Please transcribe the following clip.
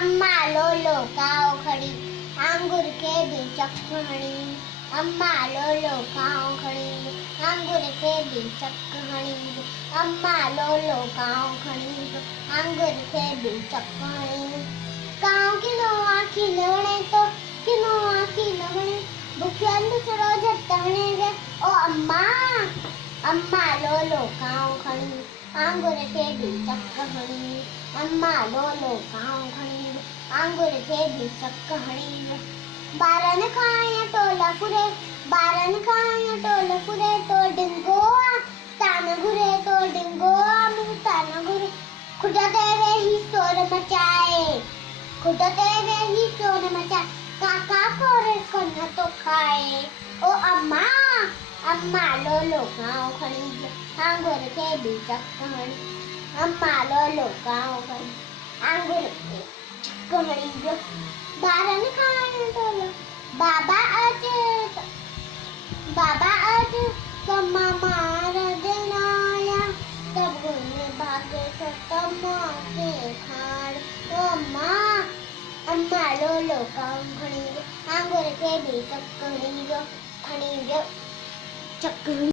अम्मा लो लो काओ खड़ी अंगूर के बीच खड़ी। अम्मा लो लो काओ खड़ी अंगूर के बीच खड़ी। अम्मा लो लो काओ खड़ी अंगूर के बीच खड़ी। काओ किलो आखी लवणे तो किलो आखी लवणे भूखिया दूसरो झटणे रे ओ अम्मा। अम्मा लो लो काओ खड़ी अंगूर के बीच खड़ी। अम्मा लो लो काओ खड़ी अंगूर के बीच खड़ी। बारन खाया टोला फुरे बारन खाया टोला फुरे तो डिंगो तान घुरे तो डिंगो मुँह तान घुरे खुटते वे ही शोर मचाए खुटते वे ही शोर मचाए काका कोरे कन्ना तो खाए ओ अम्मा। अम्मा लो लो काओ खड़ी अंगूर के बीच खड़ी। अम्मा लो लो काओ खड़ी अंगूर के खड़ी। बारन खाया टोला बाबा आज कम्मा मार देनाया तब गुने भागे तम्मा के खाड़ ओ अम्मा। अम्मा लो लो काओ खड़ी अंगूर के बीच खड़ी खड़ी चक्करी।